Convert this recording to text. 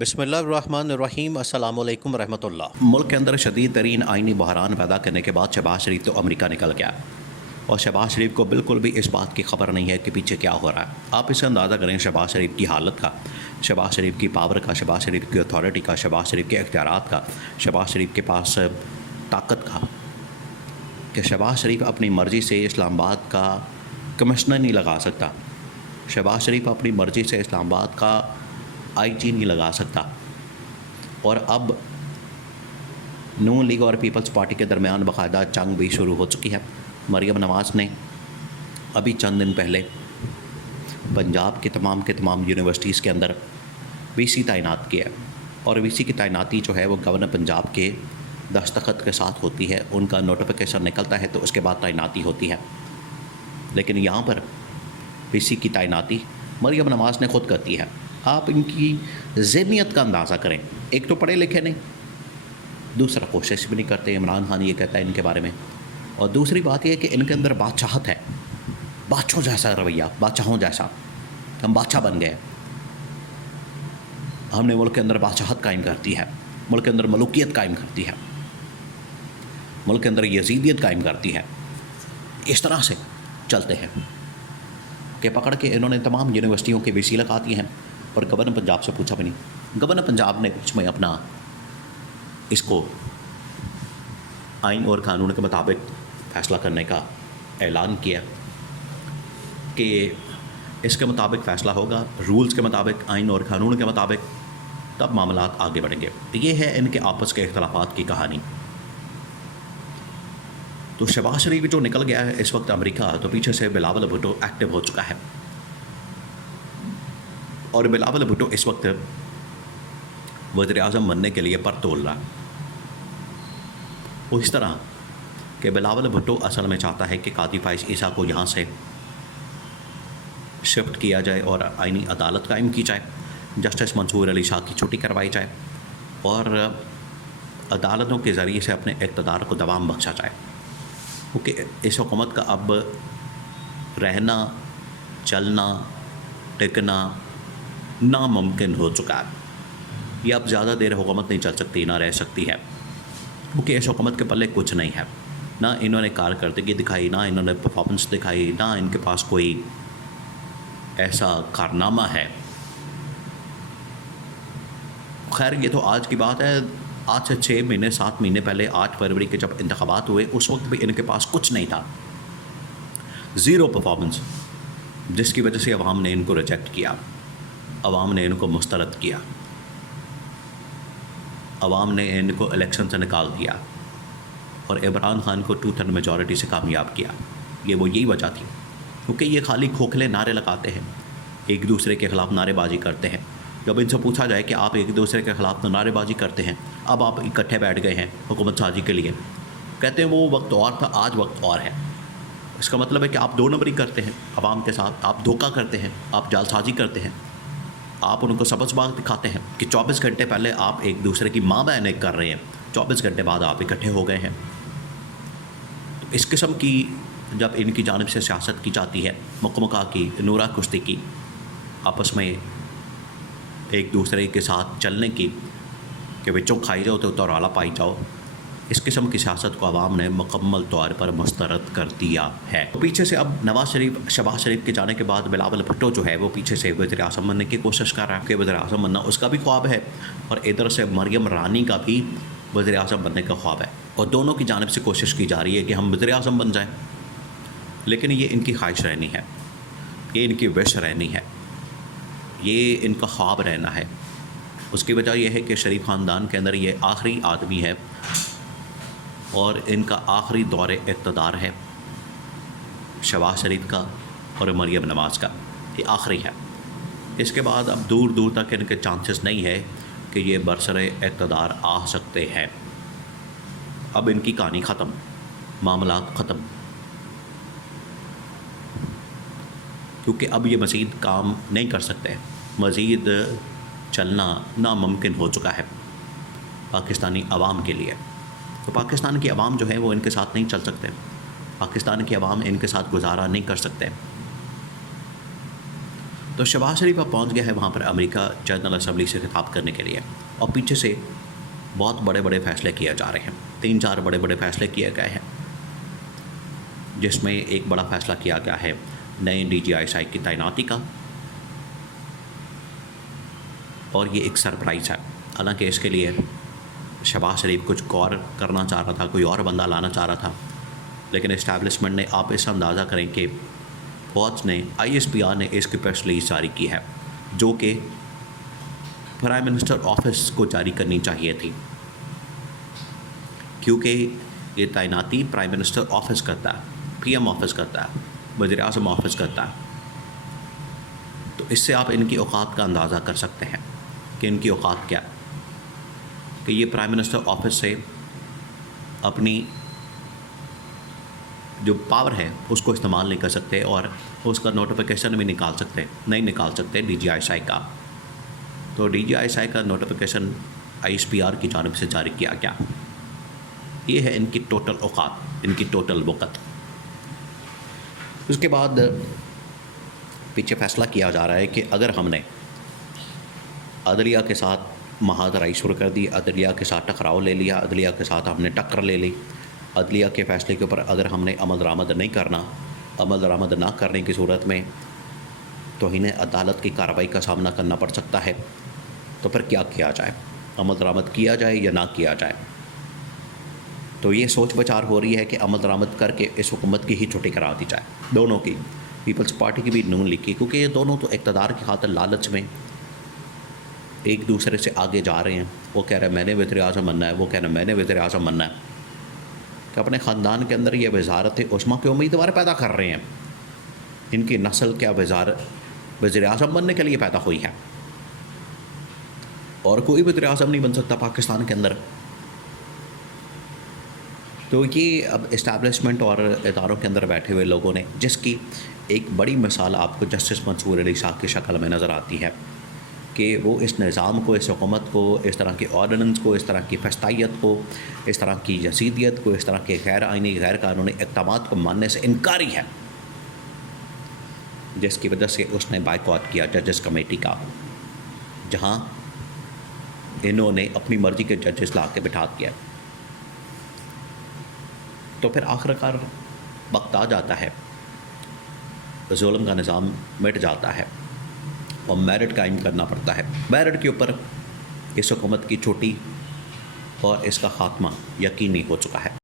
بسم اللہ الرحمن الرحیم۔ السلام علیکم ورحمۃ اللہ۔ ملک کے اندر شدید ترین آئینی بحران پیدا کرنے کے بعد شہباز شریف تو امریکہ نکل گیا اور شہباز شریف کو بالکل بھی اس بات کی خبر نہیں ہے کہ پیچھے کیا ہو رہا ہے۔ آپ اسے اندازہ کریں شہباز شریف کی حالت کا، شہباز شریف کی پاور کا، شہباز شریف کی اتھارٹی کا، شہباز شریف کے اختیارات کا، شہباز شریف کے پاس طاقت کا، کہ شہباز شریف اپنی مرضی سے اسلام آباد کا کمشنر نہیں لگا سکتا، شہباز شریف اپنی مرضی سے اسلام آباد کا آئی جی نہیں لگا سکتا۔ اور اب نون لیگ اور پیپلز پارٹی کے درمیان باقاعدہ جنگ بھی شروع ہو چکی ہے۔ مریم نواز نے ابھی چند دن پہلے پنجاب کے تمام یونیورسٹیز کے اندر وی سی تعینات کیا ہے، اور وی سی کی تعیناتی جو ہے وہ گورنر پنجاب کے دستخط کے ساتھ ہوتی ہے، ان کا نوٹیفیکیشن نکلتا ہے تو اس کے بعد تعیناتی ہوتی ہے۔ لیکن یہاں پر وی سی کی تعیناتی مریم نواز نے خود کرتی ہے۔ آپ ان کی ذہنیت کا اندازہ کریں، ایک تو پڑھے لکھے نہیں، دوسرا کوشش بھی نہیں کرتے، عمران خان یہ کہتا ہے ان کے بارے میں، اور دوسری بات یہ ہے کہ ان کے اندر بادشاہت ہے، بادشاہوں جیسا رویہ، بادشاہوں جیسا، ہم بادشاہ بن گئے، ہم نے ملک کے اندر بادشاہت قائم کرتی ہے، ملک کے اندر ملوکیت قائم کرتی ہے، ملک کے اندر یزیدیت قائم کرتی ہے۔ اس طرح سے چلتے ہیں کہ پکڑ کے انہوں نے تمام یونیورسٹیوں کے وی سی لگا دیے ہیں، اور گورنر پنجاب سے پوچھا بھی نہیں۔ گورنر پنجاب نے اس میں اپنا اس کو آئین اور قانون کے مطابق فیصلہ کرنے کا اعلان کیا کہ اس کے مطابق فیصلہ ہوگا، رولز کے مطابق، آئین اور قانون کے مطابق، تب معاملات آگے بڑھیں گے۔ یہ ہے ان کے آپس کے اختلافات کی کہانی۔ تو شہباز شریف جو نکل گیا ہے اس وقت امریکہ، تو پیچھے سے بلاول بھٹو ایکٹیو ہو چکا ہے، اور بلاول بھٹو اس وقت وزیر اعظم بننے کے لیے پر تول رہا ہے۔ وہ اس طرح کہ بلاول بھٹو اصل میں چاہتا ہے کہ قاضی فائز عیسیٰ کو یہاں سے شفٹ کیا جائے اور آئینی عدالت قائم کی جائے، جسٹس منصور علی شاہ کی چھٹی کروائی جائے، اور عدالتوں کے ذریعے سے اپنے اقتدار کو دوام بخشا جائے، کیونکہ اس حکومت کا اب رہنا، چلنا، ٹکنا ناممکن ہو چکا ہے۔ یہ اب زیادہ دیر حکومت نہیں چل سکتی، نہ رہ سکتی ہے، کیونکہ اس حکومت کے پلے کچھ نہیں ہے، نہ انہوں نے کارکردگی دکھائی، نہ انہوں نے پرفارمنس دکھائی، نہ ان کے پاس کوئی ایسا کارنامہ ہے۔ خیر یہ تو آج کی بات ہے، آج سے 6 مہینے 7 مہینے پہلے 8 فروری کے جب انتخابات ہوئے اس وقت بھی ان کے پاس کچھ نہیں تھا، زیرو پرفارمنس، جس کی وجہ سے عوام نے ان کو ریجیکٹ کیا، عوام نے ان کو مسترد کیا، عوام نے ان کو الیکشن سے نکال دیا، اور عمران خان کو 2/3 میجورٹی سے کامیاب کیا۔ وہ یہی وجہ تھی، کیونکہ یہ خالی کھوکھلے نعرے لگاتے ہیں، ایک دوسرے کے خلاف نعرے بازی کرتے ہیں۔ جب ان سے پوچھا جائے کہ آپ ایک دوسرے کے خلاف تو نعرے بازی کرتے ہیں، اب آپ اکٹھے بیٹھ گئے ہیں حکومت سازی کے لیے، کہتے ہیں وہ وقت اور تھا، آج وقت اور ہے۔ اس کا مطلب ہے کہ آپ 2 نمبری کرتے ہیں عوام کے ساتھ، آپ دھوکہ کرتے ہیں، آپ جال سازی کرتے ہیں، آپ ان کو سبز باغ دکھاتے ہیں کہ 24 گھنٹے پہلے آپ ایک دوسرے کی ماں بہن ایک کر رہے ہیں، 24 گھنٹے بعد آپ اکٹھے ہو گئے ہیں۔ تو اس قسم کی جب ان کی جانب سے سیاست کی جاتی ہے، مکمکہ کی، نورہ کشتی کی، آپس میں ایک دوسرے کے ساتھ چلنے کی، کہ بچوں کھائی جاؤ تو رالا پائی جاؤ، اس قسم کی سیاست کو عوام نے مکمل طور پر مسترد کر دیا ہے۔ پیچھے سے اب شہباز شریف کے جانے کے بعد بلاول بھٹو جو ہے وہ پیچھے سے وزیر اعظم بننے کی کوشش کر رہا ہے، کہ وزیر اعظم بننا اس کا بھی خواب ہے، اور ادھر سے مریم رانی کا بھی وزیر اعظم بننے کا خواب ہے، اور دونوں کی جانب سے کوشش کی جا رہی ہے کہ ہم وزیر اعظم بن جائیں۔ لیکن یہ ان کی خواہش رہنی ہے، یہ ان کی وش رہنی ہے، یہ ان کا خواب رہنا ہے۔ اس کی وجہ یہ ہے کہ شریف خاندان کے اندر یہ آخری آدمی ہے، اور ان کا آخری دور اقتدار ہے شہباز شریف کا اور مریم نواز کا، یہ آخری ہے۔ اس کے بعد اب دور دور تک ان کے چانسز نہیں ہے کہ یہ برسر اقتدار آ سکتے ہیں۔ اب ان کی کہانی ختم، معاملات ختم، کیونکہ اب یہ مزید کام نہیں کر سکتے، مزید چلنا ناممکن ہو چکا ہے پاکستانی عوام کے لیے۔ تو پاکستان کی عوام جو ہے وہ ان کے ساتھ نہیں چل سکتے، پاکستان کی عوام ان کے ساتھ گزارا نہیں کر سکتے۔ تو شہباز شریف اب پہنچ گیا ہے وہاں پر امریکہ جنرل اسمبلی سے خطاب کرنے کے لیے، اور پیچھے سے بہت بڑے بڑے فیصلے کیے جا رہے ہیں، 3-4 بڑے بڑے فیصلے کیے گئے ہیں، جس میں ایک بڑا فیصلہ کیا گیا ہے نئے DGI کی تعیناتی کا، اور یہ ایک سرپرائز ہے۔ حالانکہ اس کے لیے شہباز شریف کچھ اور کرنا چاہ رہا تھا، کوئی اور بندہ لانا چاہ رہا تھا، لیکن اسٹیبلشمنٹ نے، آپ اس اندازہ کریں کہ فوج نے، ISPR نے اس کی پریس ریلیز جاری کی ہے، جو کہ پرائم منسٹر آفس کو جاری کرنی چاہیے تھی، کیونکہ یہ تعیناتی پرائم منسٹر آفس کرتا ہے، PM آفس کرتا ہے، وزیر اعظم آفس کرتا ہے۔ تو اس سے آپ ان کی اوقات کا اندازہ کر سکتے ہیں کہ ان کی اوقات کیا، کہ یہ پرائم منسٹر آفس سے اپنی جو پاور ہے اس کو استعمال نہیں کر سکتے، اور اس کا نوٹیفیکیشن بھی نہیں نکال سکتے DGI کا۔ تو DGI کا نوٹیفیکیشن ISPR کی جانب سے جاری کیا گیا۔ یہ ہے ان کی ٹوٹل اوقات، ان کی ٹوٹل وقت۔ اس کے بعد پیچھے فیصلہ کیا جا رہا ہے کہ اگر ہم نے عدلیہ کے ساتھ مہادرائی شروع کر دی، عدلیہ کے ساتھ ٹکراؤ لے لیا، عدلیہ کے ساتھ ہم نے ٹکر لے لی، عدلیہ کے فیصلے کے اوپر اگر ہم نے عمل درآمد نہ کرنے کی صورت میں توہین عدالت کی کارروائی کا سامنا کرنا پڑ سکتا ہے، تو پھر کیا کیا جائے، عمل درآمد کیا جائے یا نہ کیا جائے۔ تو یہ سوچ بچار ہو رہی ہے کہ عمل درآمد کر کے اس حکومت کی ہی چھٹی کرا دی جائے، دونوں کی، پیپلز پارٹی کی بھی، نون لیگ کی، کیونکہ یہ دونوں تو اقتدار کی خاطر لالچ میں ایک دوسرے سے آگے جا رہے ہیں۔ وہ کہہ رہے ہیں میں نے وزیر اعظم بننا ہے، وہ کہہ رہے ہیں میں نے وزیر اعظم بننا ہے، کہ اپنے خاندان کے اندر یہ وزارت عظمیٰ کے امیدوار پیدا کر رہے ہیں۔ ان کی نسل کیا وزیر اعظم بننے کے لیے پیدا ہوئی ہے، اور کوئی وزیر اعظم نہیں بن سکتا پاکستان کے اندر۔ تو یہ اب اسٹیبلشمنٹ اور اداروں کے اندر بیٹھے ہوئے لوگوں نے، جس کی ایک بڑی مثال آپ کو جسٹس منصور علی شاہ کی شکل میں نظر آتی ہے، کہ وہ اس نظام کو، اس حکومت کو، اس طرح کی آرڈیننس کو، اس طرح کی فسطائیت کو، اس طرح کی یزیدیت کو، اس طرح کے غیر آئینی، غیر قانونی اقدامات کو ماننے سے انکاری ہے، جس کی وجہ سے اس نے بائیکاٹ کیا ججز کمیٹی کا، جہاں انہوں نے اپنی مرضی کے ججز لا کے بٹھا دیا۔ تو پھر آخرکار وقت آ جاتا ہے، ظلم کا نظام مٹ جاتا ہے، اور میرٹ قائم کرنا پڑتا ہے۔ میرٹ کے اوپر اس حکومت کی چھوٹی اور اس کا خاتمہ یقینی ہو چکا ہے۔